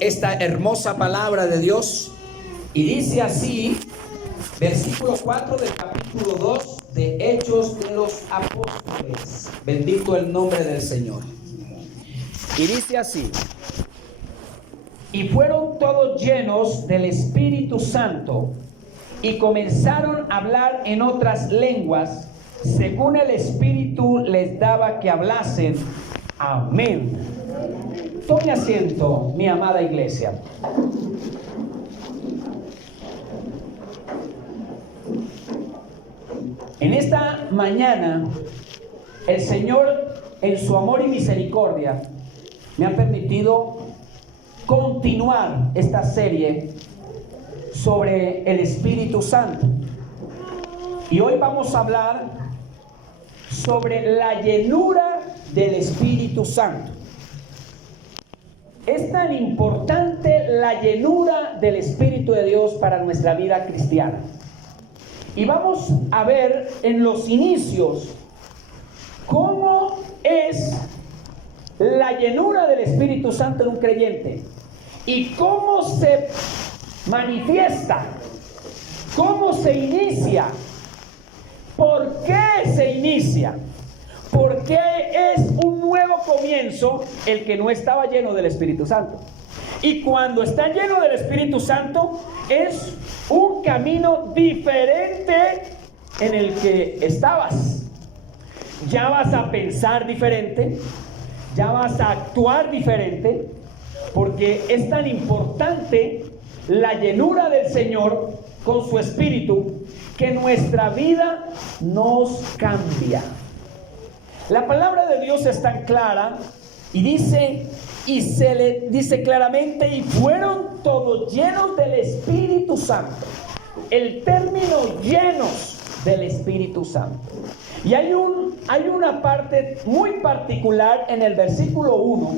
esta hermosa palabra de Dios. Y dice así, versículo 4 del capítulo 2 de Hechos de los Apóstoles. Bendito el nombre del Señor. Y dice así: y fueron todos llenos del Espíritu Santo y comenzaron a hablar en otras lenguas, según el Espíritu les daba que hablasen. Amén. Tome asiento, mi amada iglesia. En esta mañana, el Señor, en su amor y misericordia, me ha permitido continuar esta serie sobre el Espíritu Santo. Y hoy vamos a hablar sobre la llenura del Espíritu Santo. Es tan importante la llenura del Espíritu de Dios para nuestra vida cristiana. Y vamos a ver en los inicios cómo es la llenura del Espíritu Santo en un creyente y cómo se manifiesta, cómo se inicia, por qué se inicia, por qué es un nuevo comienzo el que no estaba lleno del Espíritu Santo. Y cuando está lleno del Espíritu Santo es un camino diferente en el que estabas. Ya vas a pensar diferente, ya vas a actuar diferente, porque es tan importante la llenura del Señor con su Espíritu que nuestra vida nos cambia. La palabra de Dios es tan clara y dice, y se le dice claramente, y fueron todos llenos del Espíritu Santo. El término llenos del Espíritu Santo. Y hay una parte muy particular en el versículo 1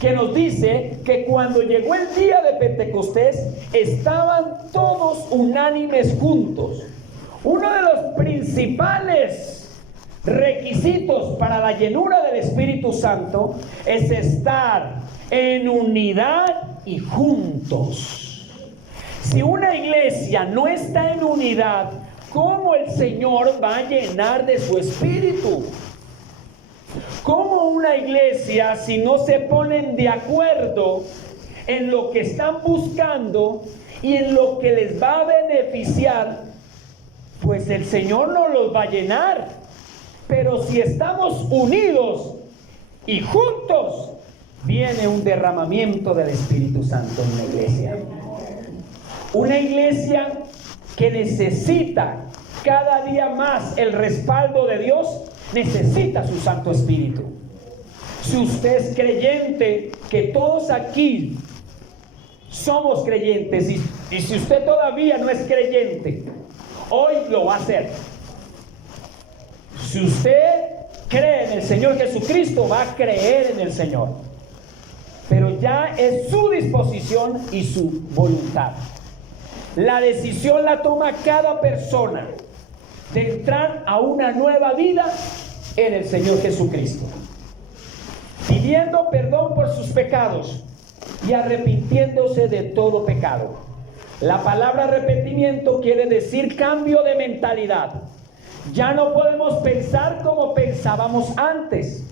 que nos dice que cuando llegó el día de Pentecostés estaban todos unánimes juntos. Uno de los principales requisitos para la llenura del Espíritu Santo es estar en unidad y juntos. Si una iglesia no está en unidad, ¿cómo el Señor va a llenar de su Espíritu? ¿Cómo una iglesia, si no se ponen de acuerdo en lo que están buscando y en lo que les va a beneficiar, pues el Señor no los va a llenar? Pero si estamos unidos y juntos, viene un derramamiento del Espíritu Santo en la iglesia. Una iglesia que necesita cada día más el respaldo de Dios, necesita su Santo Espíritu. Si usted es creyente, que todos aquí somos creyentes, y si usted todavía no es creyente, hoy lo va a hacer. Si usted cree en el Señor Jesucristo, va a creer en el Señor. Pero ya es su disposición y su voluntad. La decisión la toma cada persona de entrar a una nueva vida en el Señor Jesucristo, pidiendo perdón por sus pecados y arrepintiéndose de todo pecado. La palabra arrepentimiento quiere decir cambio de mentalidad. Ya no podemos pensar como pensábamos antes.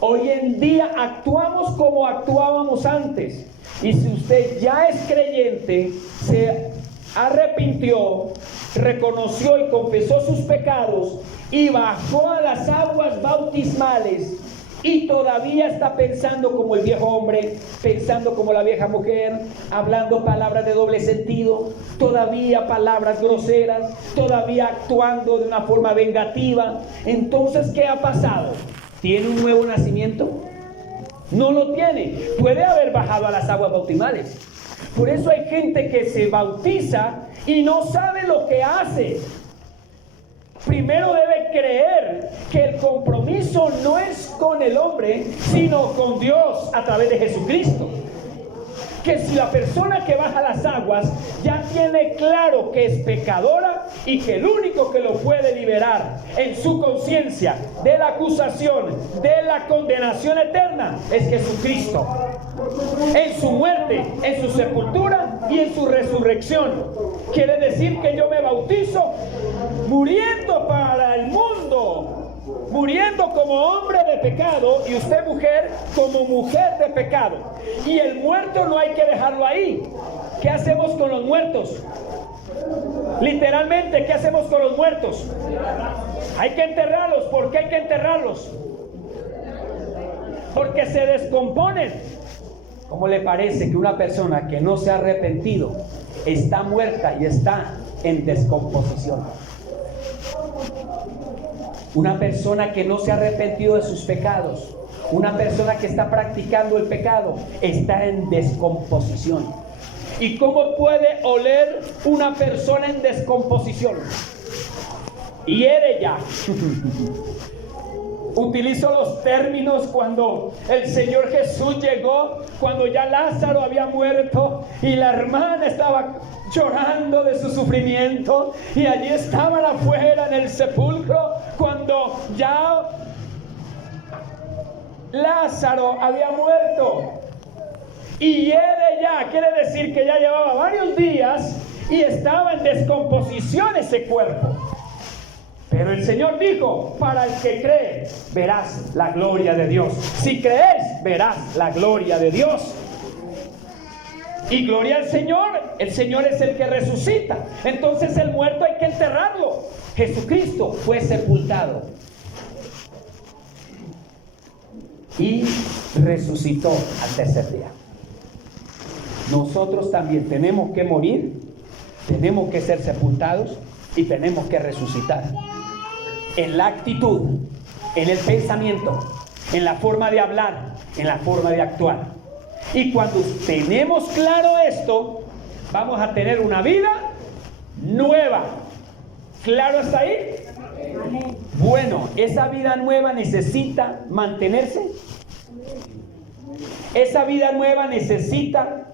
Hoy en día actuamos como actuábamos antes. Y si usted ya es creyente, se arrepintió, reconoció y confesó sus pecados y bajó a las aguas bautismales, y todavía está pensando como el viejo hombre, pensando como la vieja mujer, hablando palabras de doble sentido, todavía palabras groseras, todavía actuando de una forma vengativa, entonces ¿qué ha pasado? ¿Tiene un nuevo nacimiento? No lo tiene. Puede haber bajado a las aguas bautismales. Por eso hay gente que se bautiza y no sabe lo que hace. Primero debe creer que el compromiso no es con el hombre, sino con Dios a través de Jesucristo. Que si la persona que baja las aguas ya tiene claro que es pecadora y que el único que lo puede liberar en su conciencia de la acusación, de la condenación eterna, es Jesucristo. en su muerte, en su sepultura y en su resurrección. Quiere decir que yo me bautizo muriendo para el mundo, muriendo como hombre de pecado, y usted, mujer, como mujer de pecado. Y el muerto no hay que dejarlo ahí. ¿Qué hacemos con los muertos? Literalmente, ¿qué hacemos con los muertos? Hay que enterrarlos. ¿Por qué hay que enterrarlos? Porque se descomponen. ¿Cómo le parece que una persona que no se ha arrepentido está muerta y está en descomposición? Una persona que no se ha arrepentido de sus pecados, una persona que está practicando el pecado, está en descomposición. ¿Y cómo puede oler una persona en descomposición? Hiere ya. Utilizo los términos cuando el Señor Jesús llegó, cuando ya Lázaro había muerto y la hermana estaba llorando de su sufrimiento, y allí estaban afuera en el sepulcro cuando ya Lázaro había muerto. Y hiere ya, quiere decir que ya llevaba varios días y estaba en descomposición ese cuerpo. Pero el Señor dijo: para el que cree, verás la gloria de Dios. Si crees, verás la gloria de Dios. Y gloria al Señor. El Señor es el que resucita. Entonces el muerto hay que enterrarlo. Jesucristo fue sepultado y resucitó al tercer día. Nosotros también tenemos que morir, tenemos que ser sepultados y tenemos que resucitar. En la actitud, en el pensamiento, en la forma de hablar, en la forma de actuar. Y cuando tenemos claro esto, vamos a tener una vida nueva. ¿Claro hasta ahí? Bueno, esa vida nueva necesita mantenerse. Esa vida nueva necesita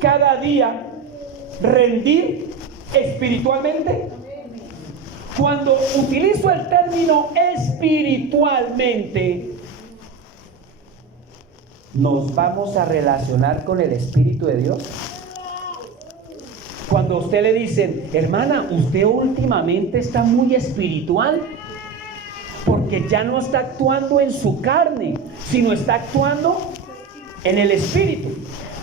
cada día rendir espiritualmente. Cuando utilizo el término espiritualmente, ¿nos vamos a relacionar con el Espíritu de Dios? Cuando a usted le dicen: hermana, usted últimamente está muy espiritual, porque ya no está actuando en su carne, sino está actuando en el Espíritu.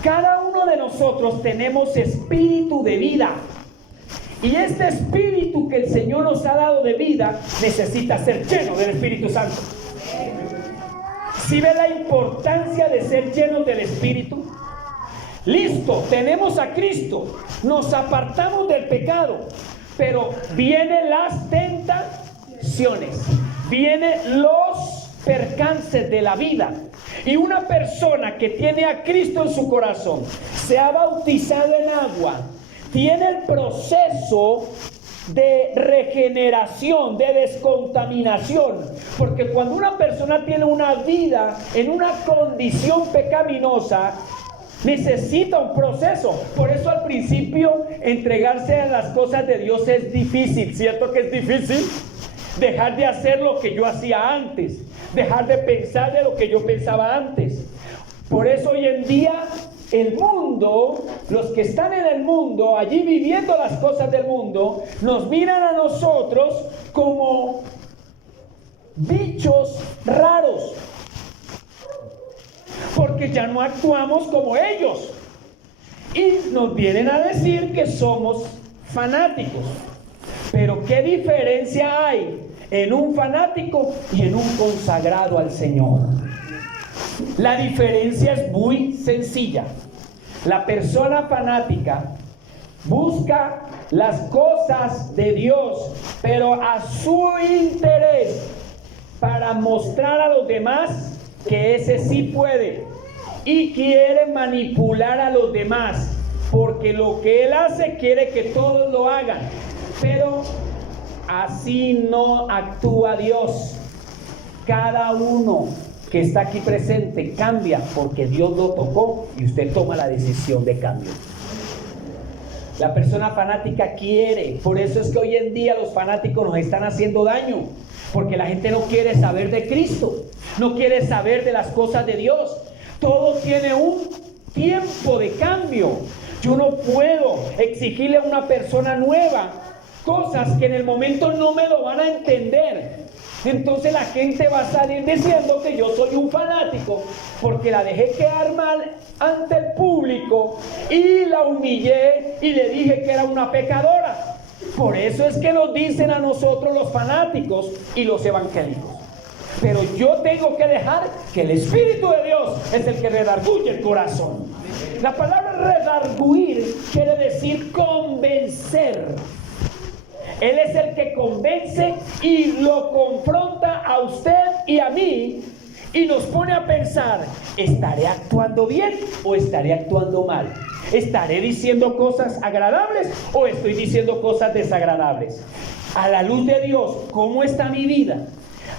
Cada uno de nosotros tenemos espíritu de vida. Y este espíritu que el Señor nos ha dado de vida necesita ser lleno del Espíritu Santo. ¿Sí ve la importancia de ser llenos del Espíritu? Listo, tenemos a Cristo, nos apartamos del pecado, pero vienen las tentaciones, vienen los percances de la vida. Y una persona que tiene a Cristo en su corazón, se ha bautizado en agua, tiene el proceso de regeneración, de descontaminación. Porque cuando una persona tiene una vida en una condición pecaminosa, necesita un proceso. Por eso al principio entregarse a las cosas de Dios es difícil. ¿Cierto que es difícil? Dejar de hacer lo que yo hacía antes, dejar de pensar de lo que yo pensaba antes. Por eso hoy en día el mundo, los que están en el mundo, allí viviendo las cosas del mundo, nos miran a nosotros como bichos raros, porque ya no actuamos como ellos, y nos vienen a decir que somos fanáticos. Pero ¿qué diferencia hay en un fanático y en un consagrado al Señor? La diferencia es muy sencilla. La persona fanática busca las cosas de Dios, pero a su interés, para mostrar a los demás que ese sí puede, y quiere manipular a los demás, porque lo que él hace quiere que todos lo hagan. Pero así no actúa Dios. Cada uno que está aquí presente cambia porque Dios lo tocó y usted toma la decisión de cambio. La persona fanática quiere, por eso es que hoy en día los fanáticos nos están haciendo daño, porque la gente no quiere saber de Cristo, no quiere saber de las cosas de Dios. Todo tiene un tiempo de cambio. Yo no puedo exigirle a una persona nueva cosas que en el momento no me lo van a entender. Entonces la gente va a salir diciendo que yo soy un fanático porque la dejé quedar mal ante el público y la humillé y le dije que era una pecadora. Por eso es que nos dicen a nosotros los fanáticos y los evangélicos. Pero yo tengo que dejar que el Espíritu de Dios es el que redarguye el corazón. La palabra redarguir quiere decir convencer. Él es el que convence y lo confronta a usted y a mí y nos pone a pensar, ¿estaré actuando bien o estaré actuando mal? ¿Estaré diciendo cosas agradables o estoy diciendo cosas desagradables? A la luz de Dios, ¿cómo está mi vida?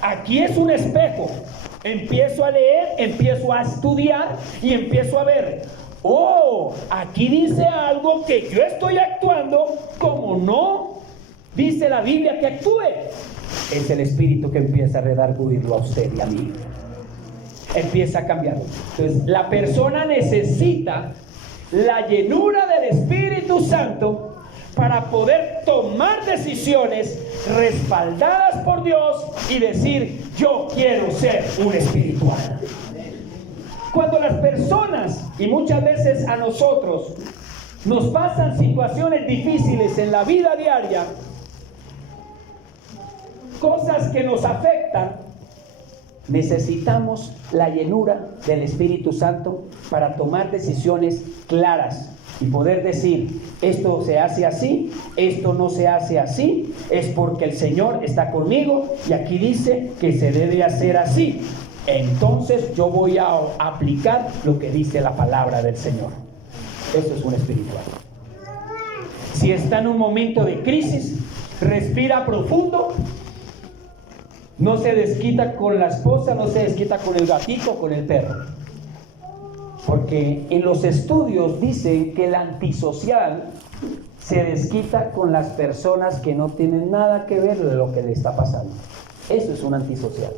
Aquí es un espejo. Empiezo a leer, empiezo a estudiar y empiezo a ver, oh, aquí dice algo que yo estoy actuando como no dice la Biblia que actúe. Es el Espíritu que empieza a redarguirlo a usted y a mí. Empieza a cambiar. Entonces, la persona necesita la llenura del Espíritu Santo para poder tomar decisiones respaldadas por Dios y decir, yo quiero ser un espiritual. Cuando las personas, y muchas veces a nosotros, nos pasan situaciones difíciles en la vida diaria, cosas que nos afectan, necesitamos la llenura del Espíritu Santo para tomar decisiones claras y poder decir, esto se hace así, esto no se hace así, es porque el Señor está conmigo y aquí dice que se debe hacer así. Entonces yo voy a aplicar lo que dice la palabra del Señor. Eso es un espiritual. Si está en un momento de crisis, respira profundo. No se desquita con la esposa, no se desquita con el gatito, con el perro. Porque en los estudios dicen que el antisocial se desquita con las personas que no tienen nada que ver de lo que le está pasando. Eso es un antisocial.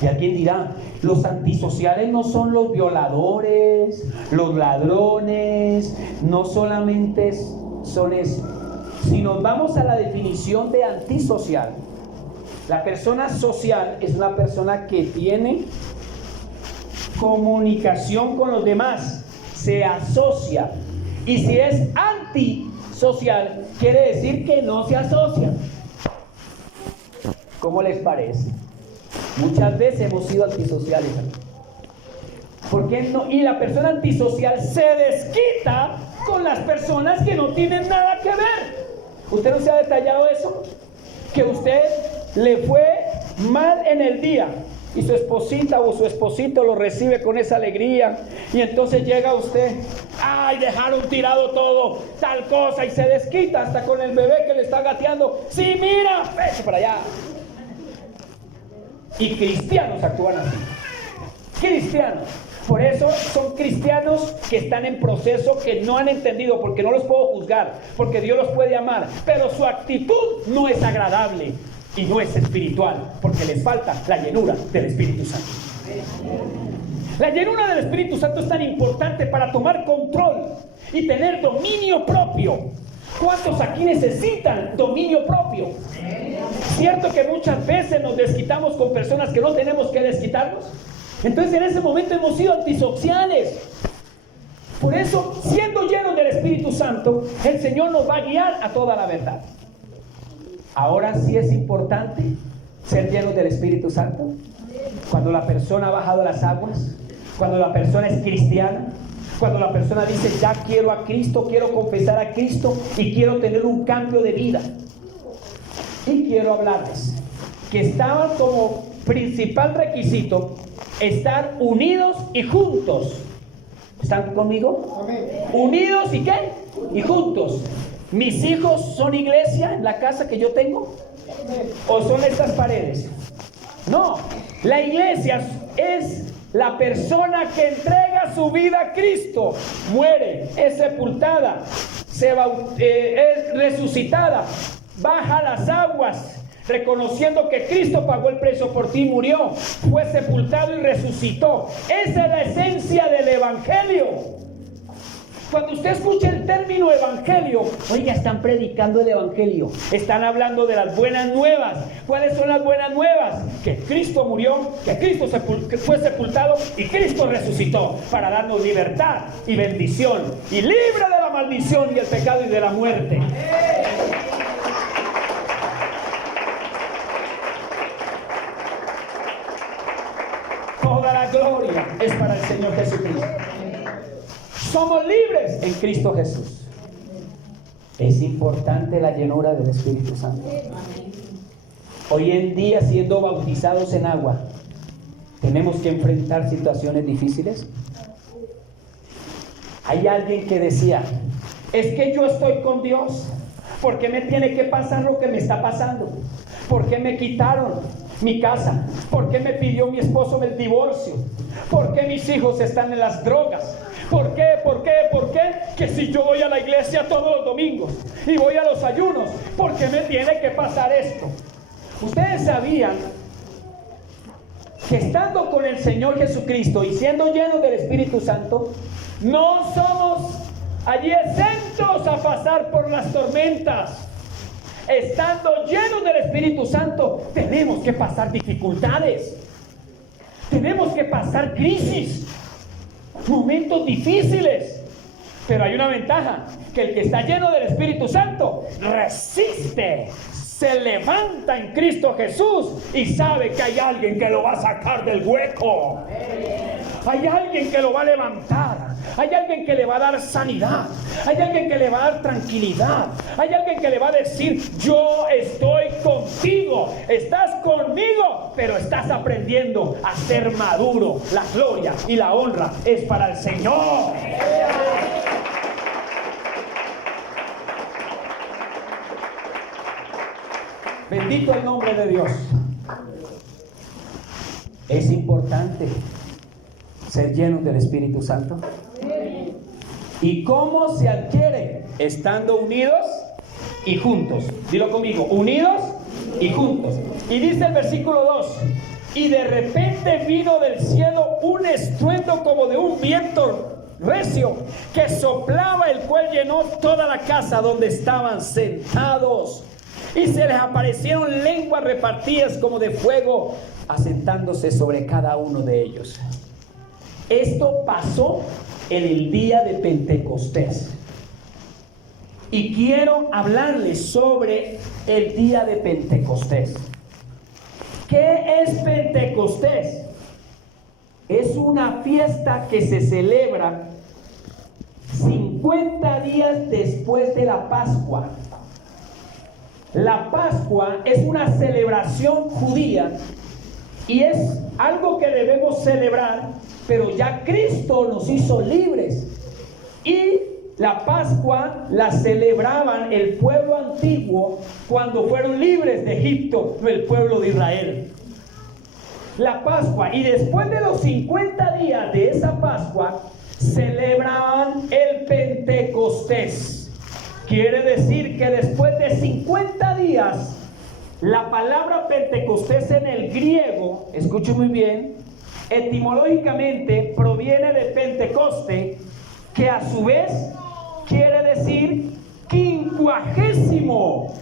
Y alguien dirá, los antisociales no son los violadores, los ladrones, no solamente son eso. Si nos vamos a la definición de antisocial, la persona social es una persona que tiene comunicación con los demás, se asocia. Y si es antisocial, quiere decir que no se asocia. ¿Cómo les parece? Muchas veces hemos sido antisociales. ¿Por qué no? Y la persona antisocial se desquita con las personas que no tienen nada que ver. ¿Usted no se ha detallado eso? Que usted le fue mal en el día y su esposita o su esposito lo recibe con esa alegría y entonces llega usted, ay, dejaron tirado todo, tal cosa, y se desquita hasta con el bebé que le está gateando, sí, mira, vete para allá. Y cristianos actúan así. Cristianos. Por eso son cristianos que están en proceso, que no han entendido, porque no los puedo juzgar, porque Dios los puede amar, pero su actitud no es agradable y no es espiritual, porque les falta la llenura del Espíritu Santo. La llenura del Espíritu Santo es tan importante para tomar control y tener dominio propio. ¿Cuántos aquí necesitan dominio propio? ¿Cierto que muchas veces nos desquitamos con personas que no tenemos que desquitarnos? Entonces en ese momento hemos sido antisociales. Por eso, siendo llenos del Espíritu Santo, el Señor nos va a guiar a toda la verdad. Ahora sí es importante ser llenos del Espíritu Santo. Cuando la persona ha bajado las aguas, cuando la persona es cristiana, cuando la persona dice, ya quiero a Cristo, quiero confesar a Cristo y quiero tener un cambio de vida. Y quiero hablarles que estaban como principal requisito estar unidos y juntos. ¿Están conmigo? Amén. ¿Unidos y qué? Y juntos. ¿Mis hijos son iglesia en la casa que yo tengo? ¿O son estas paredes? No, la iglesia es la persona que entrega su vida a Cristo, muere, es sepultada, es resucitada, baja las aguas, reconociendo que Cristo pagó el precio por ti, murió, fue sepultado y resucitó. Esa es la esencia del Evangelio. Cuando usted escucha el término evangelio, oiga, están predicando el evangelio, están hablando de las buenas nuevas. ¿Cuáles son las buenas nuevas? Que Cristo murió, que Cristo fue sepultado y Cristo resucitó para darnos libertad y bendición y libre de la maldición y el pecado y de la muerte. Toda la gloria es para el Señor Jesucristo. Somos libres en Cristo Jesús. Es importante la llenura del Espíritu Santo. Hoy en día, siendo bautizados en agua, ¿tenemos que enfrentar situaciones difíciles? Hay alguien que decía, es que yo estoy con Dios, ¿por qué me tiene que pasar lo que me está pasando? ¿Por qué me quitaron mi casa? ¿Por qué me pidió mi esposo el divorcio? ¿Por qué mis hijos están en las drogas? ¿Por qué? ¿Por qué? ¿Por qué? Que si yo voy a la iglesia todos los domingos y voy a los ayunos, ¿por qué me tiene que pasar esto? Ustedes sabían que estando con el Señor Jesucristo y siendo llenos del Espíritu Santo, no somos allí exentos a pasar por las tormentas. Estando llenos del Espíritu Santo, tenemos que pasar dificultades, tenemos que pasar crisis, momentos difíciles. Pero hay una ventaja, que el que está lleno del Espíritu Santo resiste, se levanta en Cristo Jesús y sabe que hay alguien que lo va a sacar del hueco. Hay alguien que lo va a levantar. Hay alguien que le va a dar sanidad. Hay alguien que le va a dar tranquilidad. Hay alguien que le va a decir, yo estoy contigo. Estás conmigo, pero estás aprendiendo a ser maduro. La gloria y la honra es para el Señor. Bendito el nombre de Dios. Es importante ser llenos del Espíritu Santo. ¿Y cómo se adquiere? Estando unidos y juntos. Dilo conmigo, unidos y juntos. Y dice el versículo 2: y de repente vino del cielo un estruendo como de un viento recio que soplaba, el cual llenó toda la casa donde estaban sentados. Y se les aparecieron lenguas repartidas como de fuego, asentándose sobre cada uno de ellos. Esto pasó en el día de Pentecostés. Y quiero hablarles sobre el día de Pentecostés. ¿Qué es Pentecostés? Es una fiesta que se celebra 50 días después de la Pascua. La Pascua es una celebración judía y es algo que debemos celebrar, pero ya Cristo nos hizo libres. Y la Pascua la celebraban el pueblo antiguo cuando fueron libres de Egipto, no el pueblo de Israel. La Pascua, y después de los 50 días de esa Pascua, celebraban el Pentecostés. Quiere decir que después de 50 días, la palabra Pentecostés en el griego, escuche muy bien, etimológicamente proviene de Pentecoste, que a su vez quiere decir quincuagésimo.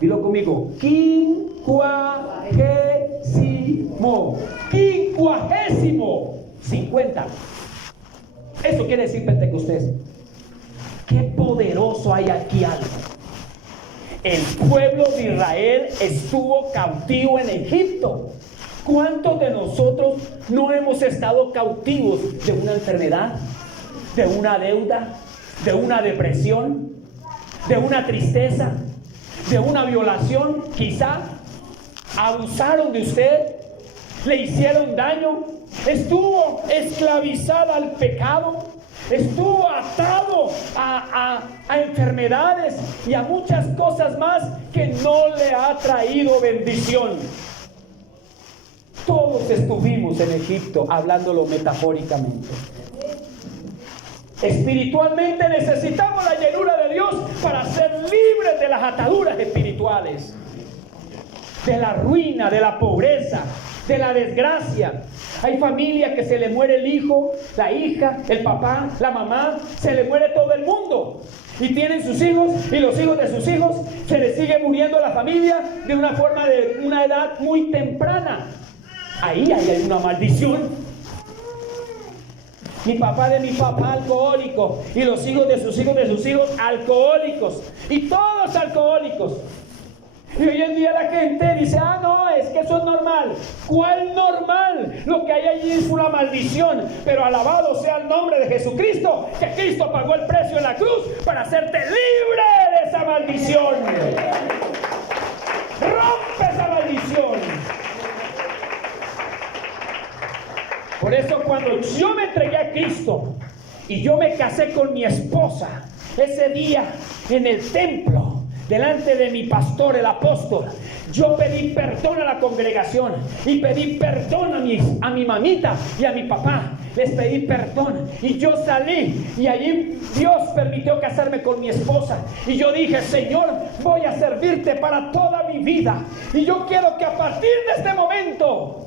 Dilo conmigo, quincuagésimo. Quincuagésimo. 50. Eso quiere decir Pentecostés. Qué poderoso hay aquí algo. El pueblo de Israel estuvo cautivo en Egipto. ¿Cuántos de nosotros no hemos estado cautivos de una enfermedad, de una deuda, de una depresión, de una tristeza, de una violación? Quizá abusaron de usted, le hicieron daño, estuvo esclavizada al pecado, estuvo atado a enfermedades y a muchas cosas más que no le ha traído bendición. Todos estuvimos en Egipto, hablándolo metafóricamente. Espiritualmente necesitamos la llenura de Dios para ser libres de las ataduras espirituales. de la ruina, de la pobreza, de la desgracia. Hay familias que se le muere el hijo, la hija, el papá, la mamá, se le muere todo el mundo. Y tienen sus hijos y los hijos de sus hijos, se les sigue muriendo la familia de una forma de una edad muy temprana. Ahí hay una maldición. Mi papá de mi papá alcohólico y los hijos de sus hijos alcohólicos y todos alcohólicos. Y hoy en día la gente dice, no, es que eso es normal. ¿Cuál normal? Lo que hay allí es una maldición. Pero alabado sea el nombre de Jesucristo, que Cristo pagó el precio en la cruz para hacerte libre de esa maldición. Rompe esa maldición. Por eso cuando yo me entregué a Cristo y yo me casé con mi esposa, ese día en el templo, delante de mi pastor, el apóstol, yo pedí perdón a la congregación y pedí perdón a mi mamita y a mi papá. Les pedí perdón y yo salí y allí Dios permitió casarme con mi esposa. Y yo dije, Señor, voy a servirte para toda mi vida. Y yo quiero que a partir de este momento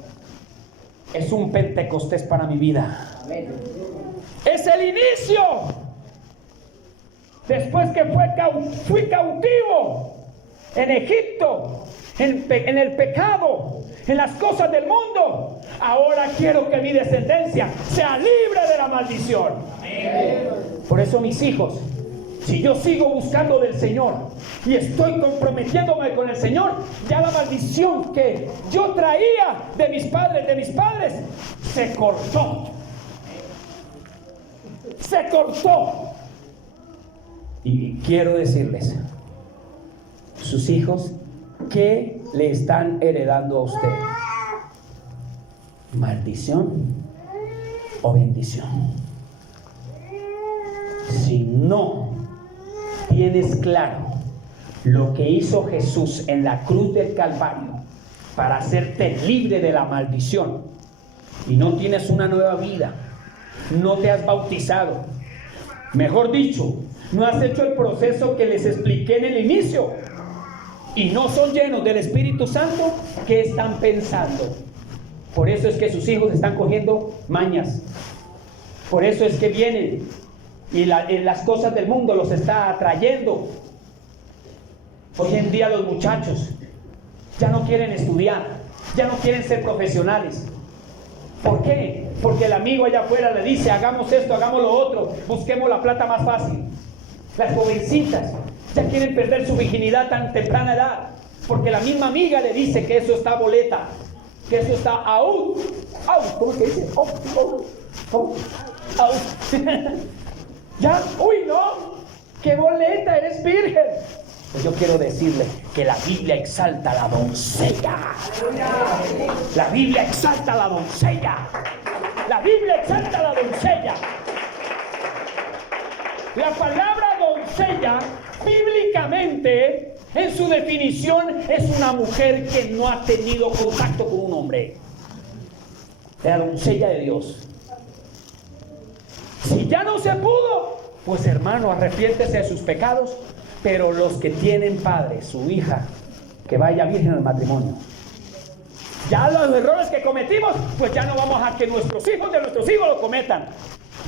es un Pentecostés para mi vida. Es el inicio. Después que fui cautivo en Egipto, en el pecado, en las cosas del mundo, ahora quiero que mi descendencia sea libre de la maldición. Por eso mis hijos, si yo sigo buscando del Señor y estoy comprometiéndome con el Señor, ya la maldición que yo traía de mis padres, se cortó. Se cortó. Y quiero decirles, sus hijos, ¿qué le están heredando a usted? ¿Maldición o bendición? Si no tienes claro lo que hizo Jesús en la cruz del Calvario para hacerte libre de la maldición, y no tienes una nueva vida, no te has bautizado, mejor dicho, no has hecho el proceso que les expliqué en el inicio, y no son llenos del Espíritu Santo, ¿qué están pensando? Por eso es que sus hijos están cogiendo mañas. Por eso es que vienen y las cosas del mundo los está atrayendo. Hoy en día los muchachos ya no quieren estudiar, ya no quieren ser profesionales. ¿Por qué? Porque el amigo allá afuera le dice, hagamos esto, hagamos lo otro, busquemos la plata más fácil. Las jovencitas ya quieren perder su virginidad a tan temprana edad, porque la misma amiga le dice que eso está boleta, que eso está out. ¿Cómo es que dice? Out. Ya, uy, no, qué boleta, eres virgen. Pues yo quiero decirle que la Biblia exalta a la doncella. La Biblia exalta a la doncella. La Biblia exalta a la doncella. La palabra doncella, bíblicamente, en su definición, es una mujer que no ha tenido contacto con un hombre. La doncella de Dios. Si ya no se pudo, pues hermano, arrepiéntese de sus pecados. Pero los que tienen padre, su hija, que vaya virgen al matrimonio. Ya los errores que cometimos, pues ya no vamos a que nuestros hijos de nuestros hijos lo cometan.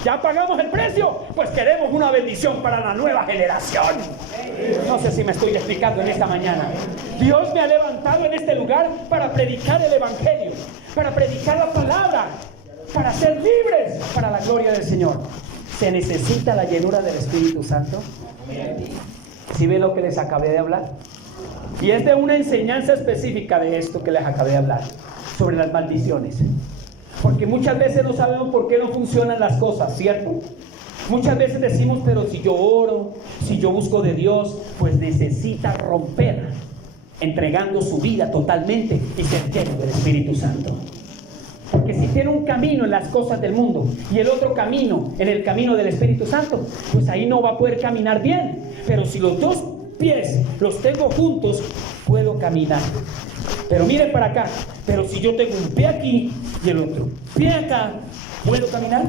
Ya pagamos el precio, pues queremos una bendición para la nueva generación. No sé si me estoy explicando en esta mañana. Dios me ha levantado en este lugar para predicar el evangelio, para predicar la palabra, para ser libres para la gloria del Señor. ¿Se necesita la llenura del Espíritu Santo? ¿Sí ven lo que les acabé de hablar? Y es de una enseñanza específica de esto que les acabé de hablar, sobre las maldiciones. Porque muchas veces no sabemos por qué no funcionan las cosas, ¿cierto? Muchas veces decimos, pero si yo oro, si yo busco de Dios, pues necesita romper, entregando su vida totalmente y ser lleno del Espíritu Santo. Porque si tiene un camino en las cosas del mundo y el otro camino en el camino del Espíritu Santo, pues ahí no va a poder caminar bien. Pero si los dos pies los tengo juntos, puedo caminar. Pero miren para acá, pero si yo tengo un pie aquí y el otro pie acá, ¿puedo caminar?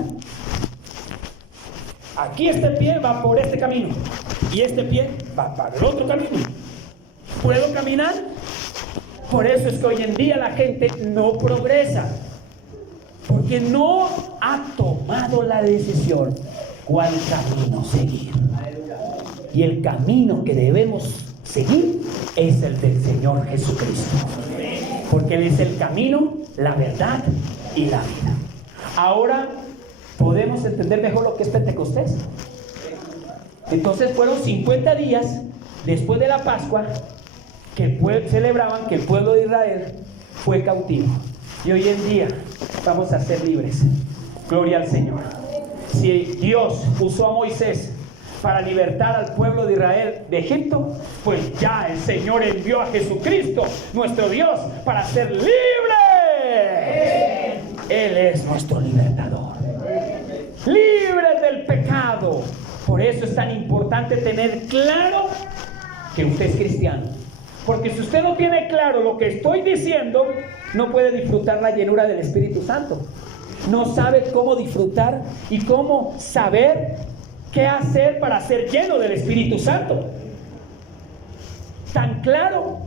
Aquí este pie va por este camino y este pie va para el otro camino. ¿Puedo caminar? Por eso es que hoy en día la gente no progresa, porque no ha tomado la decisión cuál camino seguir. Y el camino que debemos seguir es el del Señor Jesucristo, porque Él es el camino, la verdad y la vida. Ahora podemos entender mejor lo que es Pentecostés. Entonces fueron 50 días después de la Pascua que celebraban que el pueblo de Israel fue cautivo. Y hoy en día vamos a ser libres. Gloria al Señor. Si Dios usó a Moisés para libertar al pueblo de Israel de Egipto, pues ya el Señor envió a Jesucristo, nuestro Dios, para ser libres. Él es nuestro libertador. Libres del pecado. Por eso es tan importante tener claro que usted es cristiano. Porque si usted no tiene claro lo que estoy diciendo, no puede disfrutar la llenura del Espíritu Santo. No sabe cómo disfrutar y cómo saber qué hacer para ser lleno del Espíritu Santo. Tan claro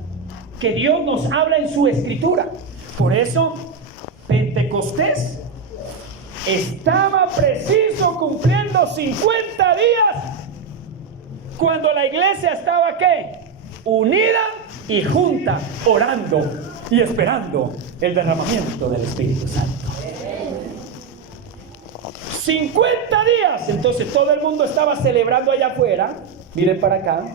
que Dios nos habla en su Escritura. Por eso, Pentecostés estaba preciso cumpliendo 50 días cuando la iglesia estaba ¿qué? Unida y junta, orando y esperando el derramamiento del Espíritu Santo. 50 días. Entonces todo el mundo estaba celebrando allá afuera. Miren para acá.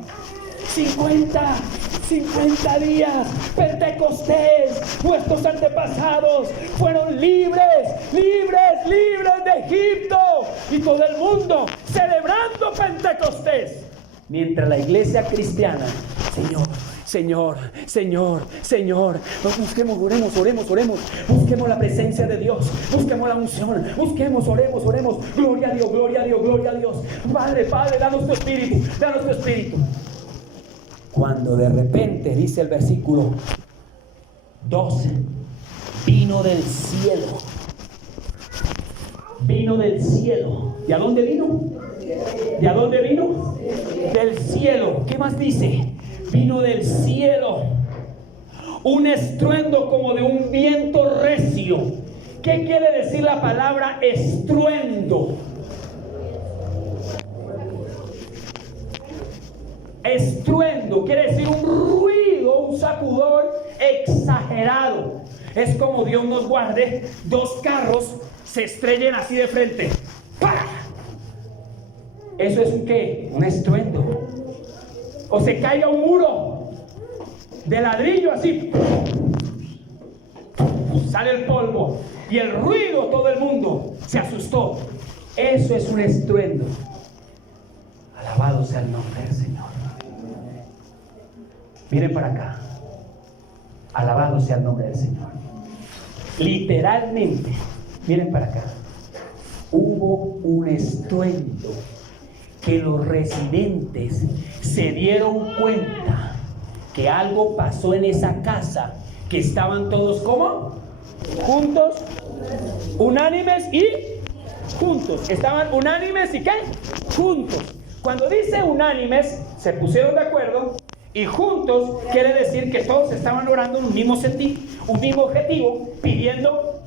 50 días. Pentecostés. Nuestros antepasados fueron libres de Egipto. Y todo el mundo celebrando Pentecostés. Mientras la iglesia cristiana, Señor, busquemos, oremos, busquemos la presencia de Dios, busquemos la unción, oremos, gloria a Dios, Padre, danos tu espíritu. Cuando de repente, dice el versículo 12, vino del cielo. ¿De a dónde vino? Del cielo. ¿Qué más dice? Vino del cielo un estruendo como de un viento recio. ¿Qué quiere decir la palabra estruendo? Estruendo quiere decir un ruido, un sacudón exagerado. Es como, Dios nos guarde, dos carros se estrellen así de frente. ¡Para! Eso es un ¿qué? Un estruendo. O se caiga un muro de ladrillo así, sale el polvo y el ruido, todo el mundo se asustó. Eso es un estruendo. Alabado sea el nombre del Señor. Miren para acá. Alabado sea el nombre del Señor. Literalmente, miren para acá. Hubo un estruendo que los residentes se dieron cuenta que algo pasó en esa casa, que estaban todos ¿cómo? Juntos, unánimes y juntos. Estaban unánimes y ¿qué? Juntos. Cuando dice unánimes, se pusieron de acuerdo, y juntos quiere decir que todos estaban orando en un mismo sentido, un mismo objetivo, pidiendo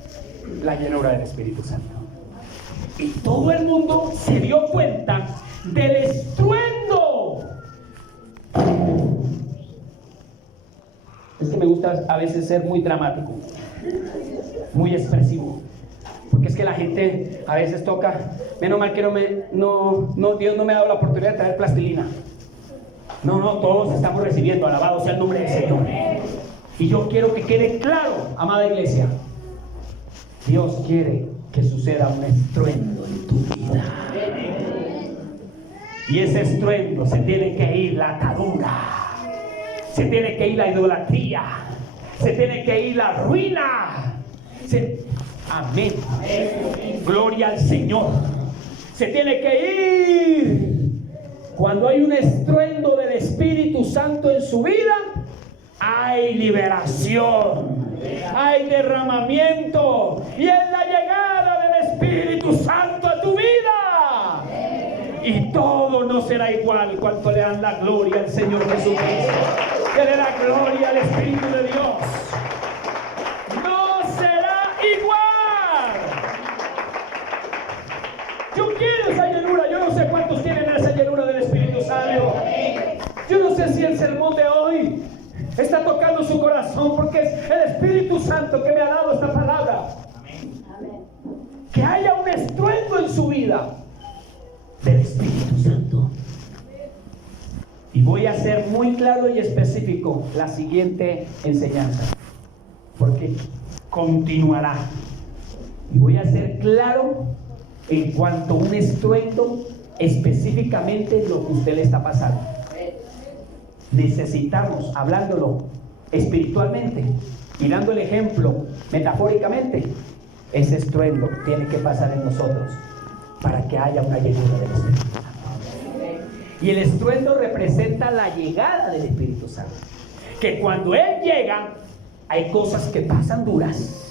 la llenura del Espíritu Santo. Y todo el mundo se dio cuenta del estruendo. Es que me gusta a veces ser muy dramático, muy expresivo, porque es que la gente a veces toca. Menos mal que Dios no me ha dado la oportunidad de traer plastilina. No, todos estamos recibiendo. Alabado sea el nombre del Señor. Y yo quiero que quede claro, amada iglesia, Dios quiere que suceda un estruendo en tu vida. Y ese estruendo se tiene que ir la atadura, se tiene que ir la idolatría, se tiene que ir la ruina. Amén. Gloria al Señor. Se tiene que ir. Cuando hay un estruendo del Espíritu Santo en su vida, hay liberación, hay derramamiento, y es la llegada del Espíritu Santo a tu vida. Y todo no será igual. Cuanto le dan la gloria al Señor Jesucristo. Dele la gloria al Espíritu de Dios. No será igual. Yo quiero esa llenura. Yo no sé cuántos tienen esa llenura del Espíritu Santo. Yo no sé si el sermón de hoy está tocando su corazón, porque es el Espíritu Santo que me ha dado esta palabra. Que haya un estruendo en su vida del Espíritu Santo. Y voy a ser muy claro y específico la siguiente enseñanza, porque continuará. Y voy a ser claro en cuanto a un estruendo específicamente lo que usted le está pasando. Necesitamos, hablándolo espiritualmente y dando el ejemplo metafóricamente, ese estruendo tiene que pasar en nosotros para que haya una llenura del Espíritu Santo. Y el estruendo representa la llegada del Espíritu Santo. Que cuando Él llega, hay cosas que pasan duras.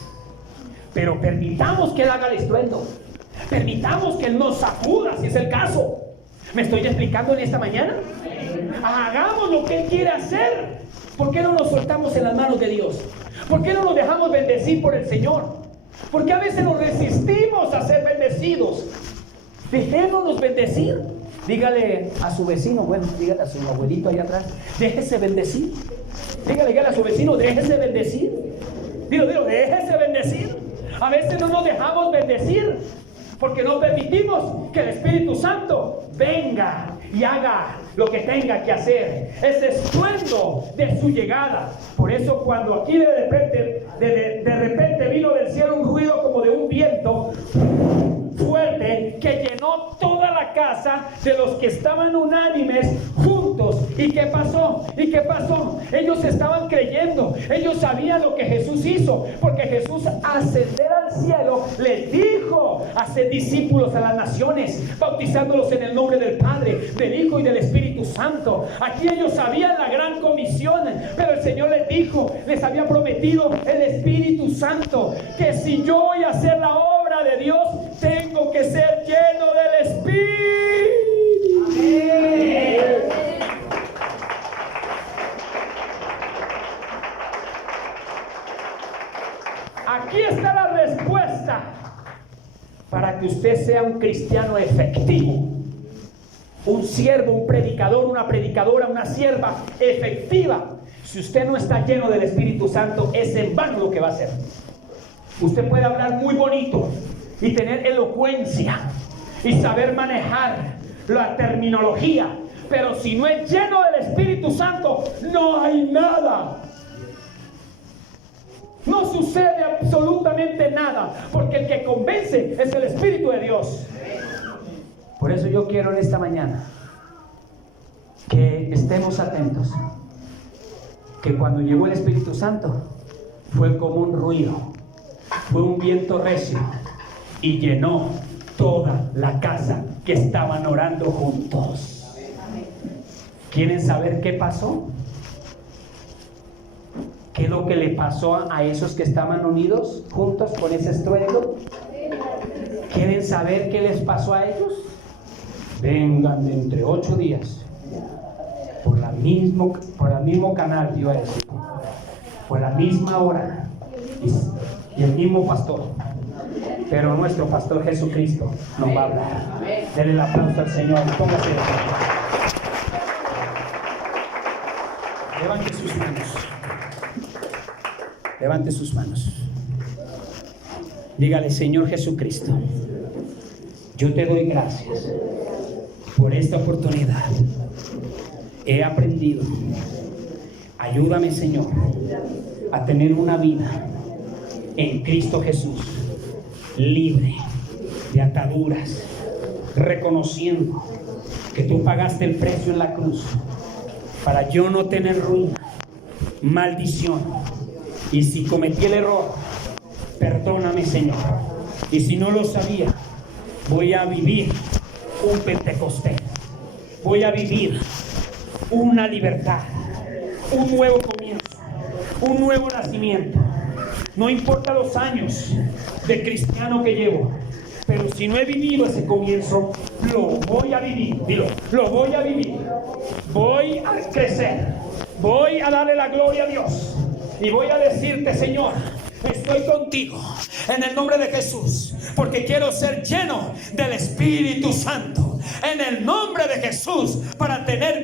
Pero permitamos que Él haga el estruendo. Permitamos que Él nos sacuda, si es el caso. ¿Me estoy explicando en esta mañana? Hagamos lo que Él quiere hacer. ¿Por qué no nos soltamos en las manos de Dios? ¿Por qué no nos dejamos bendecir por el Señor? Porque a veces nos resistimos a ser bendecidos. Dejémonos bendecir. Dígale a su vecino, dígale a su abuelito allá atrás, déjese bendecir. Dígale a su vecino, déjese bendecir. Dilo, déjese bendecir. A veces no nos dejamos bendecir porque no permitimos que el Espíritu Santo venga y haga lo que tenga que hacer. Ese estruendo de su llegada. Por eso cuando aquí de repente vino del cielo un ruido como de un viento fuerte que llenó toda la casa de los que estaban unánimes juntos. ¿Y qué pasó? Ellos estaban creyendo, ellos sabían lo que Jesús hizo, porque Jesús, ascender al cielo, les dijo: haced discípulos a las naciones, bautizándolos en el nombre del Padre, del Hijo y del Espíritu Santo. Aquí ellos sabían la gran comisión, pero el Señor les dijo, les había prometido el Espíritu Santo, que si yo voy a hacer la obra de Dios, tengo que ser lleno del Espíritu. Amén. Aquí está la respuesta para que usted sea un cristiano efectivo, un siervo, un predicador, una predicadora, una sierva efectiva. Si usted no está lleno del Espíritu Santo, es en vano lo que va a hacer. Usted puede hablar muy bonito y tener elocuencia y saber manejar la terminología, pero si no es lleno del Espíritu Santo, no hay nada. No sucede absolutamente nada, porque el que convence es el Espíritu de Dios. Por eso yo quiero en esta mañana que estemos atentos, que cuando llegó el Espíritu Santo fue como un ruido, fue un viento recio y llenó toda la casa que estaban orando juntos. ¿Quieren saber qué pasó? ¿Qué es lo que le pasó a esos que estaban unidos juntos con ese estruendo? ¿Quieren saber qué les pasó a ellos? Vengan dentro de 8 días por el mismo canal, iba a decir, por la misma hora y el mismo pastor, pero nuestro pastor Jesucristo nos va a hablar. Denle el aplauso al Señor. Póngase de pie. Levante sus manos. Levante sus manos. Dígale: Señor Jesucristo, yo te doy gracias por esta oportunidad. He aprendido. Ayúdame, Señor, a tener una vida en Cristo Jesús, libre de ataduras, reconociendo que tú pagaste el precio en la cruz para yo no tener ruina, maldición. Y si cometí el error, perdóname, Señor. Y si no lo sabía, voy a vivir un Pentecostés. Voy a vivir una libertad, un nuevo comienzo, un nuevo nacimiento. No importa los años de cristiano que llevo, pero si no he vivido ese comienzo, lo voy a vivir. Dilo, lo voy a vivir. Voy a crecer, Voy a darle la gloria a Dios y voy a decirte, Señor, estoy contigo en el nombre de Jesús, porque quiero ser lleno del Espíritu Santo en el nombre de Jesús, para tener